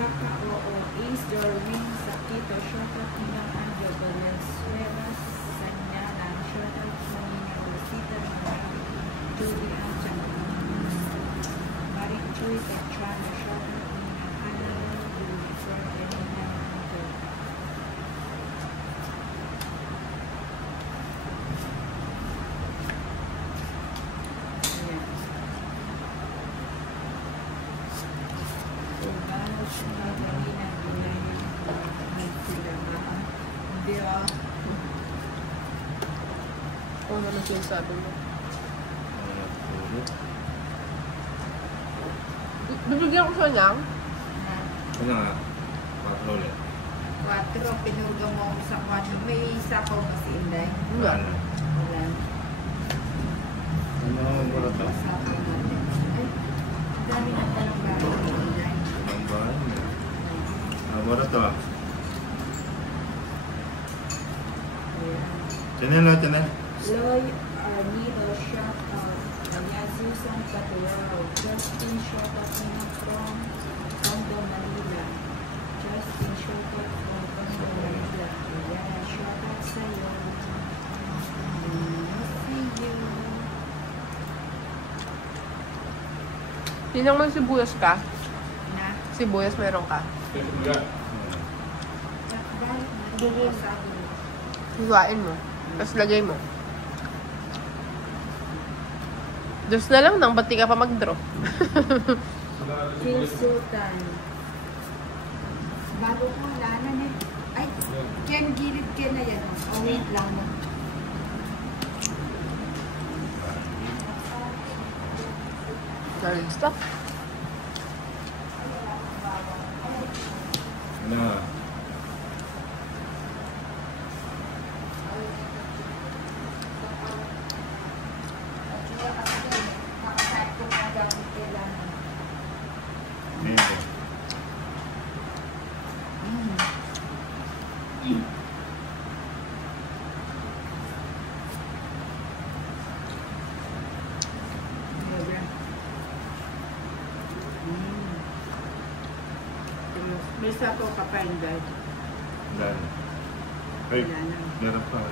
KKOO, Ace Darwin, Sakito, shoutout Ninang Angel, Valenzuela, Sanyalan, shoutout Manina, Rosita, Judy Anjan, Maring Chuy, Tachana, shoutout Ninang Ana, Uniform, and Ninang Angel. Ano naman sinasabi mo? Bibigyan ko siya niyang? Ano nga? 4 ulit. 4, pinurga mo sa 4. May isa ko kasi Inday. Wala. Wala. Ano ang mura to? Sa ako natin. Ay, dami na palang bago ni Inday. Ang bahay mo. Ang mura to. Chanel o, Chanel? Loy Arnido, shoutout. Susan Paturao, Justin, shoutout na from Tondo, Manila. Justin, shoutout from Tondo, Manila. Ayan, shoutout sa'yo. See you. Ninang may sibuyas ka? Na? Sibuyas meron ka? Bakit? Sabi mo. Hiwain mo. Tapos lagay mo. Dos na lang nang ba't di ka pa mag-draw? Phil Sultan. Bago ko, wala na eh. Ay, Ken, gilid Ken na yan. Oh, wait lang mo. Darling stuff. Ano? May isa po kapain guard. Dahil. Ay, Wala na. meron pa.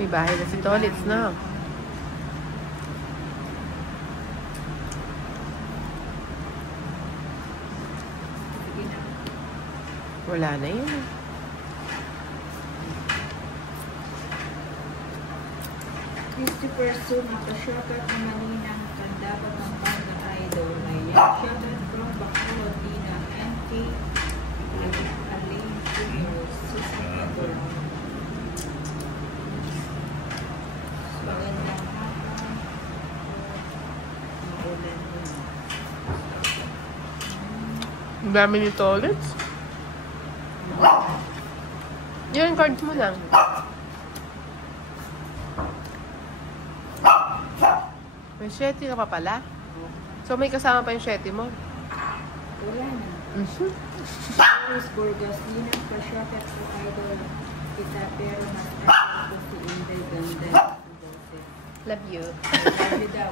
May bahay na si Tolits na. Sige na. Wala na yun. Christopher Su, nakashoutout naman Ninang Kandabat ng Panda Idol. Ayan, shoutout from Bacolod, Ninang NK Alain Jr. Susan Paturao. Magandang hapon. Maulan din. Ang dami ni Tolits. Yan, cards mo lang. May shetty ka pa pala. So may kasama pa yung shetty mo. Wala na. Rose Burgos, Ninang ka-shoutout sa idol kita pero mas idol ko si Inday Ganda. Love you. Love you daw.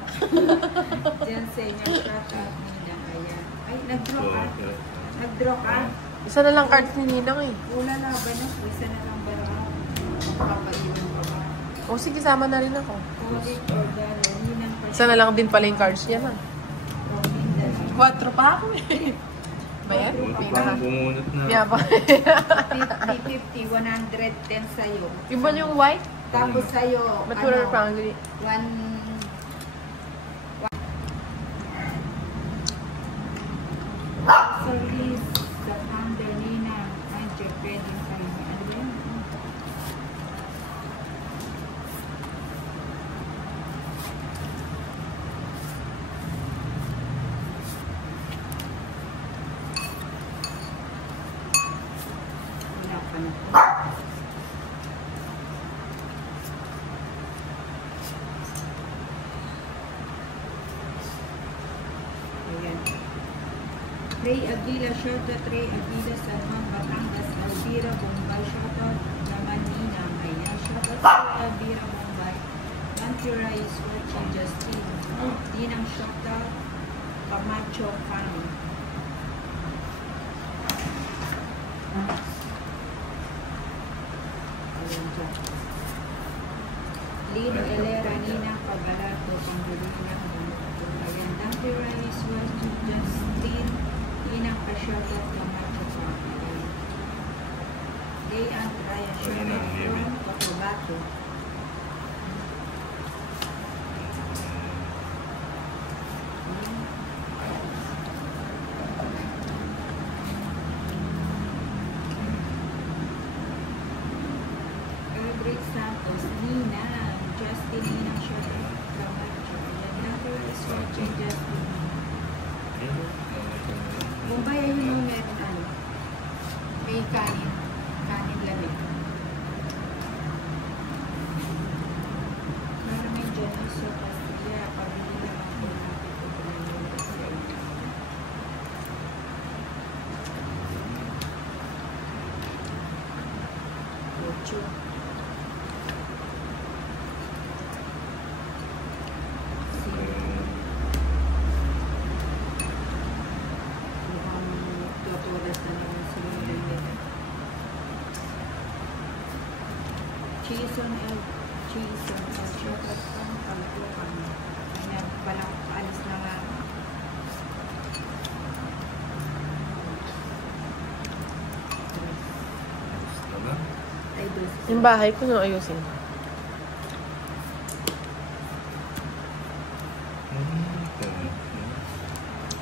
Diyan sa inyo, shoutout Ninang. Ayan. Ay, nag-draw ka? Nag-draw ka? Isa na lang cards ni Ninang eh. Wala laban na. Isa na lang ba ako? Magpapaiwan pa ba? O sige, sama na rin ako. Kulit or gano, Ninang ka-shoutout. Isa na lang din pala yung cards niya na. Mindan. 4 pa ako eh. Ba yan? Parang bumunot na. Yeah, ba? 50, 110 sa'yo. Yung ba yung white? Tapos sa'yo, Mature family. Service sa founder Nina ang Japan din sa inyo. Ano ba yun? Wala pa na po. Ayan. Ray Aguila, shoutout Ray Aguila, San Juan, Batangas, Alvira, Bombay, shoutout naman Ninang. Ayan, shoutout sa Alvira, Bombay. 1,000 Dampira is watching Justin. Ninang shoutout. Camacho fan. Lino Elera, Nina Pagalato, Pangulina, ayan, Dampira is watching Justin, Ninang Pasyagat, Camacho Fan. Gay Andraya, shoutout from Cotabato. Great Santos, Nina, Justin, Nina, shoutout Camacho. Ayan, Dampira is watching Justin. Mumbai ay yung meron ano? May kanin. Kanin lamig. Meron may dyan sa Castilla. Pabili naman po natin ito po ng USA. Ocho. Chison El shoutout from Caloocan. Ayan, palang paalis na nga. Ay, dos. Yung bahay ko nung ayusin.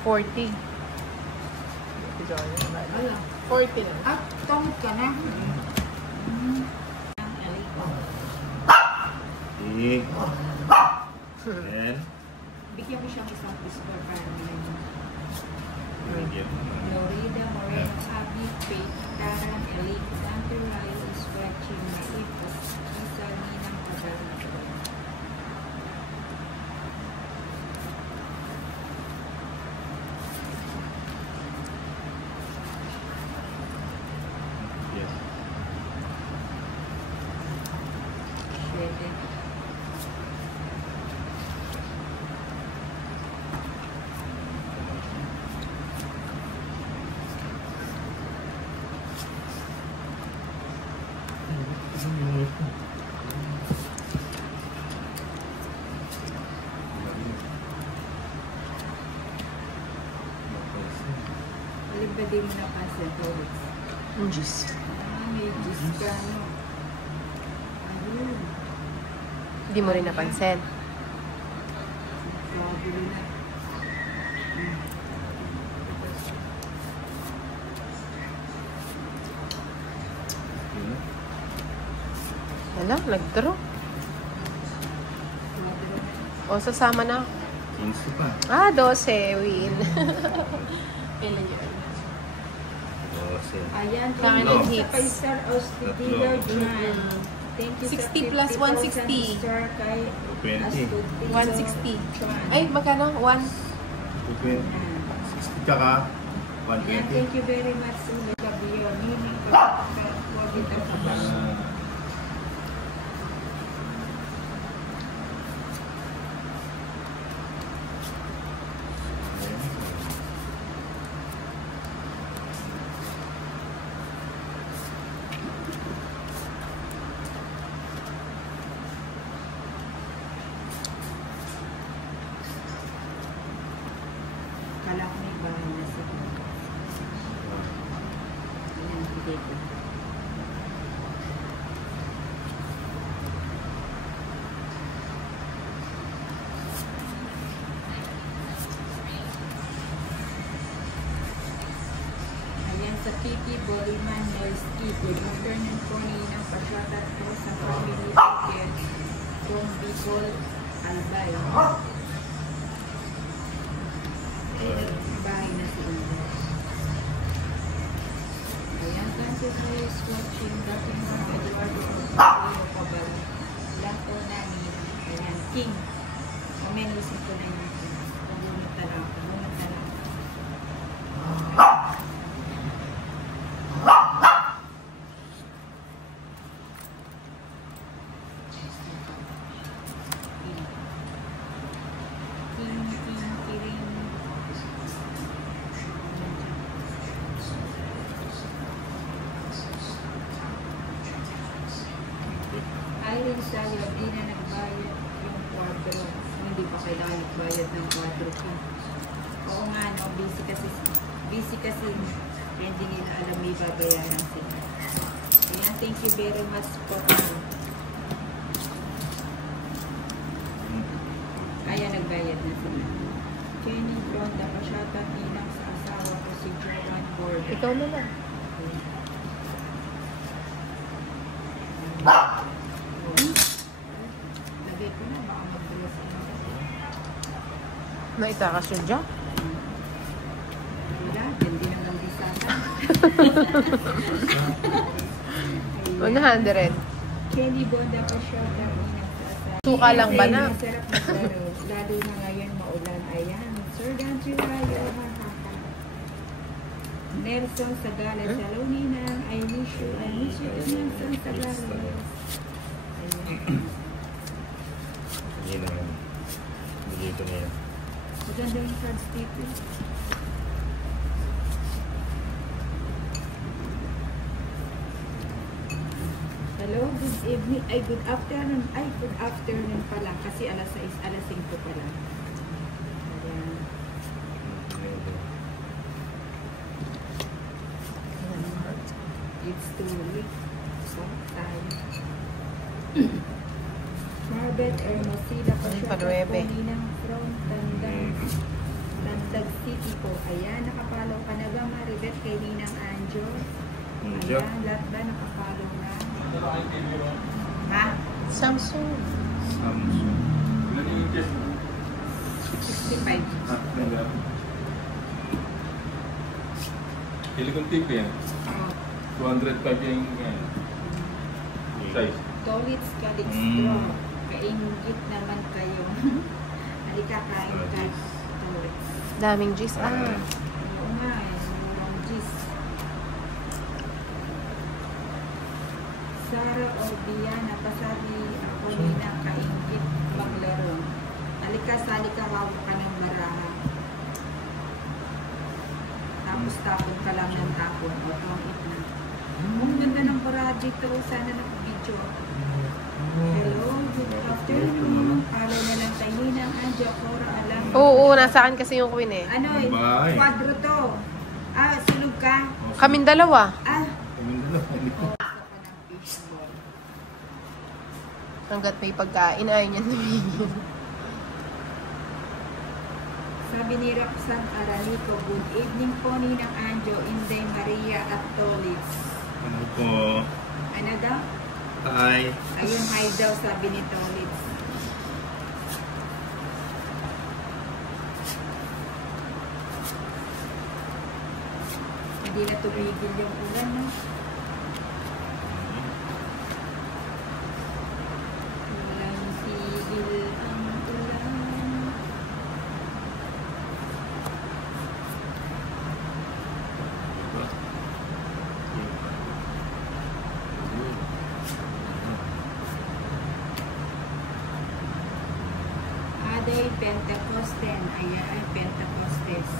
$40. Ala. 40 lang. Ah, tawag ka na. Ang LA. And Bigyan mo siyang isang pistol para nila. lagyan mo na. Florida, Moreno, Abby, Faith, Taran, Elite, Santa Rise is watching Naipos, Isa, Ninang Pagalato. Yes. Shwede. Alin ba din mo napansin, Toris? Ang juice. Ah, may juice ka, no? Ayun. Hindi mo rin napansin. Grabe na. Wala, nag-draw. Grabe na. O, sasama na. 15 pa. Ah, 12. Win. Kailan yun? 12. Ayan, Sa akin thank yung you sa hits. Paisar Austidio Jan. Thank you 60 plus 50,000 160. star kay 20. Astudio 160. Juan. Ay, magkano? 1. 20. 60 ka ka. Ayan, 120. thank you very much sa mga kabiyo. Nining kapagkakawagita sa baso. Kala ko may bahay na sa ayan, hindi ko. Ayan, sa Kiki Boliman Nelski. Good afternoon po ninang pasyatat po sa family weekend from Bicol, Albay. Bahay na si Inday. Ayan, thank you guys watching Dating Mga Eduardo Pagkayo Kabal. Lato na ni ayan, King. Umenusin ko na yung King. Pumunta lang. Pumunta lang. kailangan nagbayad ng 4K. Oo nga, no, busy kasi hindi nila alam may babayaran sila. Ayan, thank you very much po. Ayan, nagbayad na sila. Jenny Bronda, pasyata bilang sa asawa ko si Jovan Borda. Ikaw na lang. Lagay ko na, baka magdulas na. Naitakas yun dyan? Wala, hindi naman di sana. 100. Jenny Bronda, pasyata bilang sa asawa. Suka lang ba na? Masarap maglaro, lalo na ngayon maulan. Ayan, Sir Gantry Rayo, Nelson Sagala, Salonina, I miss you, Nelson Sagala. Ayan. Hindi na yan. Hindi ito na yan. Maganda yung cards dito. Hello, good evening, ay good afternoon pala, kasi alas 6, alas 5 pala. Ayan. It's too late. So, tayo. Marbet Hermosilla pa siya. Panuebe. Kaninang from Tandag City po. Ayan, nakapalaw ka na ba, Maribet? Kay Ninang Anjo. Anjo. Ayan, lahat ba nakapalaw na? Ha? Samsung. Samsung. 65. Ah, nila. Silicon tip yan. Oh. 205 yung size. Tolits Calixtro. Kaingit naman kayo. Halika, kain ka. Tolits. Daming G's. Oo nga eh. Murang gis. Sara Orbiana, pasabi ako nina kaingit maglaro. Halika, sali ka, hawak ka ng baraha. Tapos tapon ka lang ng tapon. O, tongit na. Ang ganda ng baraha dito. Sana nakabidyo ako. Hello, good afternoon. Follow na lang tayo ng Anjo, Cora, alam. Oo, nasa akin kasi yung queen eh. Ano, Bye. kwadro to. Ah, sulog ka. Kaming dalawa. Ah, Kaming dalawa. gusto ko ng fishball. Hanggat may pagkain, ayaw niya tumigil. Sabi ni Roxanne Aralico, good evening po ni ng Anjo, Inday Maria at Tolitz. Ano po? Ano daw? Hi. Ayun, hi daw, sabi ni Tolitz. Hindi na tumigil yung ulan, no? Walang tigil ang ulan. Aday Pentecosten. Ayan, ay Pentecostes.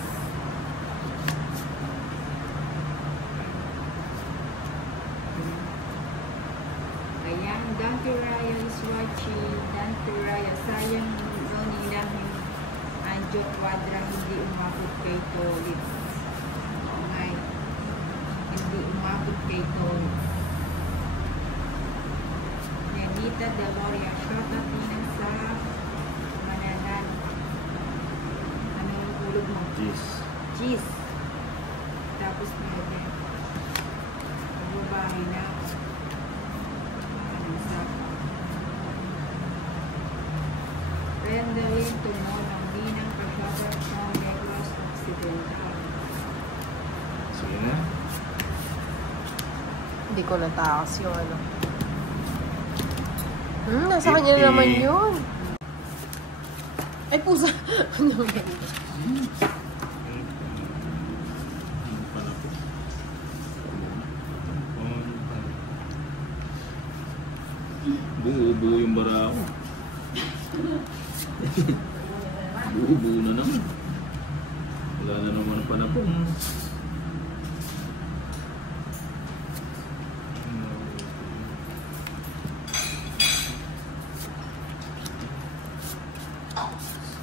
Ayan, Dante Raya is watching. Dante Raya, sayang Ronnie lang yung Anjo Quadra hindi umabot kay Tolitz. Oo nga eh. Hindi umabot kay Tolitz. Yanita de Loria, shot up din sa Mananan. Ano yung ulog mo? Cheese. Cheese. Tapos meron. Pagbabahay na. Anong sapa? Rendering tumulong dinang pagbabar ng Negros Occidental. Sige na. Hindi ko natakas yung ano. Nasa kanya na naman yun. Ay, pusa. Ano yan? Buo yung bara ako. Buo na naman. Wala na naman ang panapon.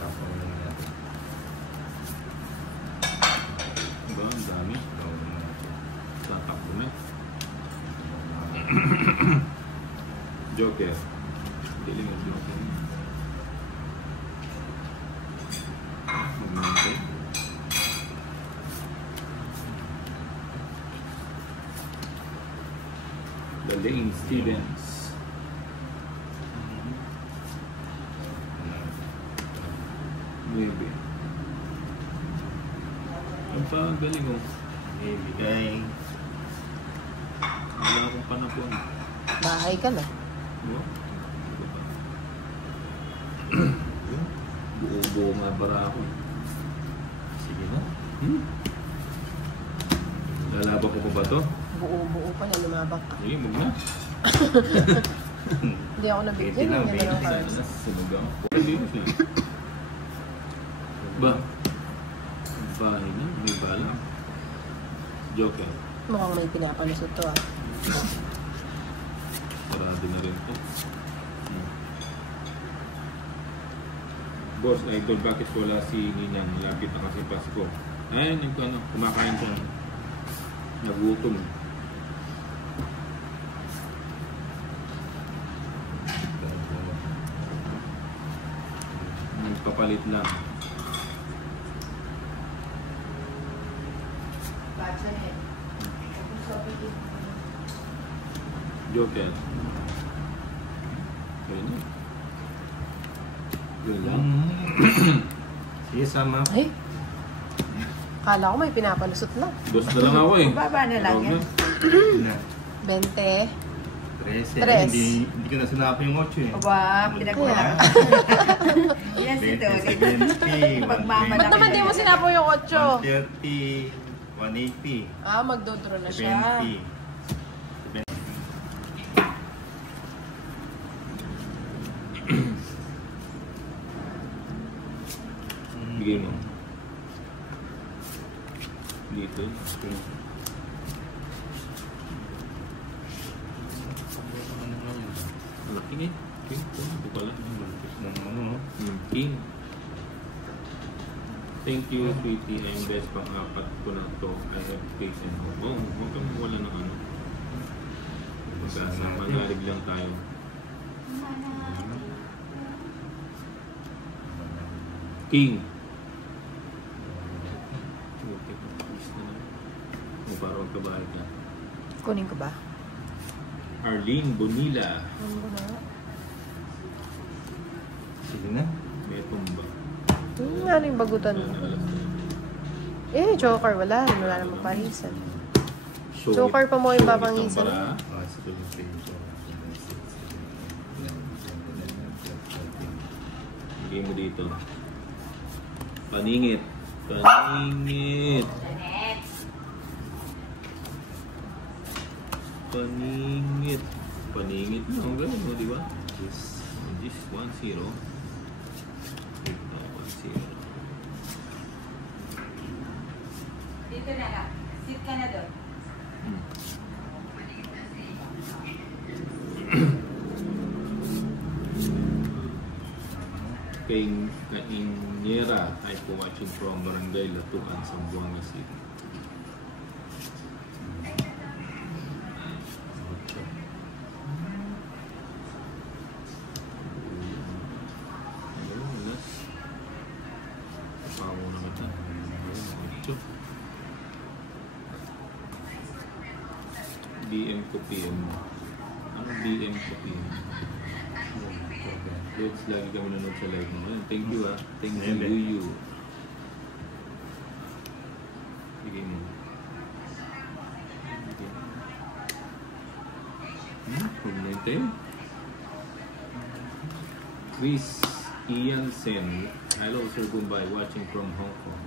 Tapos muna natin. Diba? Ang dami. Tapos muna natin. Tatakbo na. Joker. Dili mo Joker. Magmantay. The Lane Stevens. Maybe. Ang pagaling mo. Ibigay. Wala akong panapon. Bahay ka na. Diba? Buo-buo nga bara ako. Sige na. Lalaban ko pa ba to? Buo-buo pa na lumabak ka. Sige, mag na. Hindi ako nabigyan ng ganda ng cards. Sunog ako. Pwede yun siya. Ba? Bahay na, may bala. Joker. Mukhang may pinapalusot to ah. Parado na rin to. Boss, idol, bakit wala si Ninang? Lapit na kasi Pasko. Ay, kumakain siya. Nagutom. Nagpapalit lang. Joker. Ayun na. Yun lang. Sige, sama. Ay! Kala ko may pinapalusot lang. Dos na lang ako eh. Baba na lang yan. Na. 20. 13. Tres. Hindi ko nasunapa yung 8 eh. Aba, pinagwala. Yan si 20, Tony. 70, Pagmamalaki. Ba't naman di mo sinapo yung 8? 130, 180, Ah, magdodraw na siya. 70. Bigay mo. Dito. Malaki eh. King. Ito pala. King. Thank you, sweetie. I'm best pang-apat ko na to. I have taste and hope. Oh, huwag kang wala ng ano. Mangarig lang tayo. King. Okay, please na lang. O parang kabahay ka. Kunin ko ba? Arlene Bonilla. Kunin ko na. Sige na. May tumba. Ano yung bagutan mo? Eh, Joker, wala. Wala namang parisan. Joker pa mo yung papangisan. Bigay mo dito. Paningit. Paningit. Paningit. Paningit na. Ang gano'n mo, di ba? Just 1-0. 1-0. Dito na lang. Sit ka na doon. Kay Kainera, ay po watching from Barangay Latuan, Zamboanga City. DM ko PM. Ano DM ko PM? Let's lagi kami nanood sa live mo. Thank you ah. Thank you. Bigay mo. Huwag mo ito. Chris Ian Sen. Hello Sir Gumbay, watching from Hong Kong.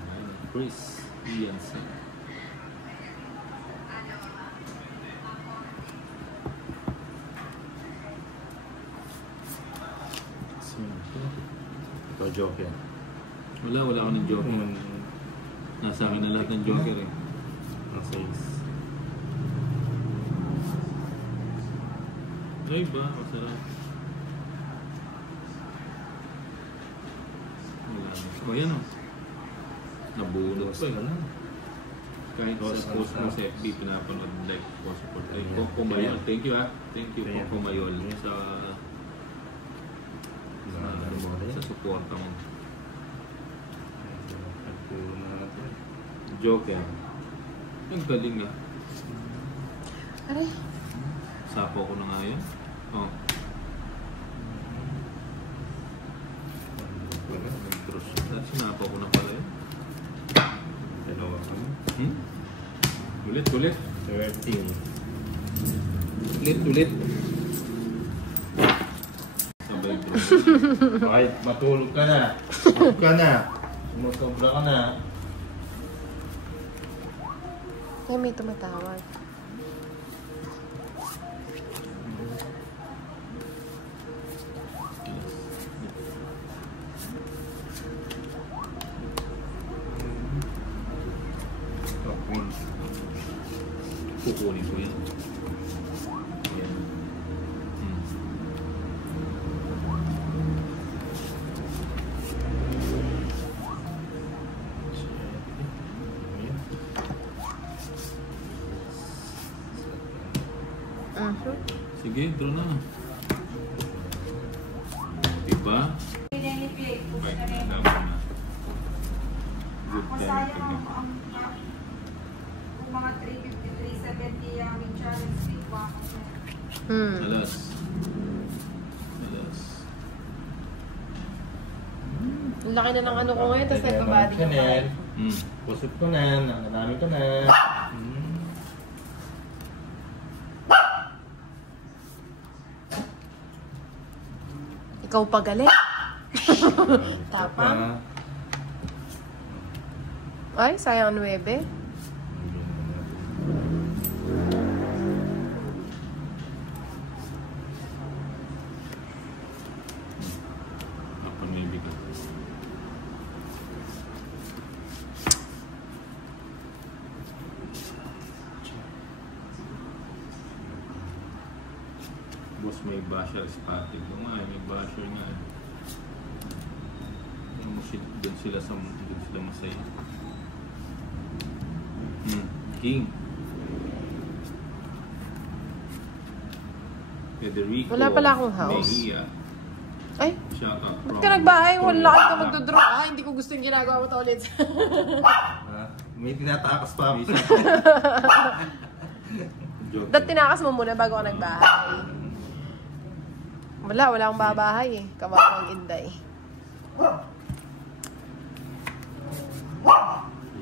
Chris Ian Sen. Ito, Joker. Wala ako ng Joker. Nasa akin na lahat ng Joker eh. Nasa is. Ay ba? Masarap. Wala. O yan o. Nabunod pa eh. Kahit sa post mo sa FB, pinapanood like po support. Ay, Coco Mayol. Thank you ha. Thank you Coco Mayol sa suporta mo. Joker. Ang galing nga. Aray. Sapo ko na nga yun. Oh. Sinapo ko na pala yun. Dalawa kami. Ulit. 13. Ulit. Sabay bro. Okay, matulog ka na. Matulog ka na. Sumusobra ka na. Kaya may tumatawag. Kukunin ko yan. Ayan. Sige, draw na. Diba? Benefit. Right, dami na. Good Masayang benefit. ang kung mga 350, 370 ang challenge week ko. Salas. Ang laki na ng ano ko ngayon, tapos nagpabody ko. Chanel. Pusot ko na. Nakadami ko na. Ikaw pa galit. Tapang. Ay, sayang 9. Napanibig ka. Boss, may basher spotted. Kung nga, may basher nga. Doon sila masaya. King. Federico. Wala pala akong house. Mejia. Ay, Shout out ba't ka nagbahay? Wala ka magdodraw. Ah, hindi ko gusto yung ginagawa mo to ulit. May tinatakas pa. Ba't tinakas mo muna bago ka nagbahay? Wala akong babahay eh. Kawawang Inday.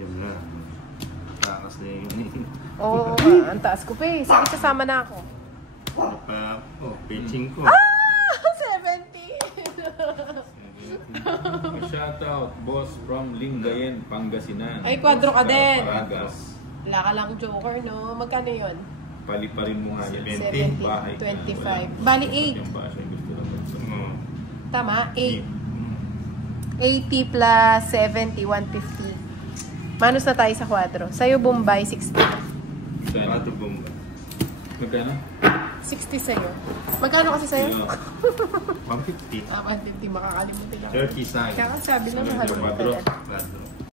Yan na. Takas na yun. Oo, ang taas ko pa eh. Sige, sasama na ako. Ano pa? Oh, pitching ko. 70! Shout out, boss from Lingayen, Pangasinan. Ay, kwadro ka din. Paragas. Wala ka lang joker, no? Magkano yun? Paliparin mo nga yan. 70, Bahay. 25. Bali, 8. Yung bahay, gusto lang Oo. Tama, 8. 80 plus 70, 150. Manos na tayo sa kwadro. Sa'yo, Bombay, 60. Pato bomba. Magkano? 60 sa'yo. Magkano kasi sa'yo? Sino? 150. 150, makakalimutin ako. 30 sa'yo. Kaya sabi na mahal mo Kwadro. pala. Quadro.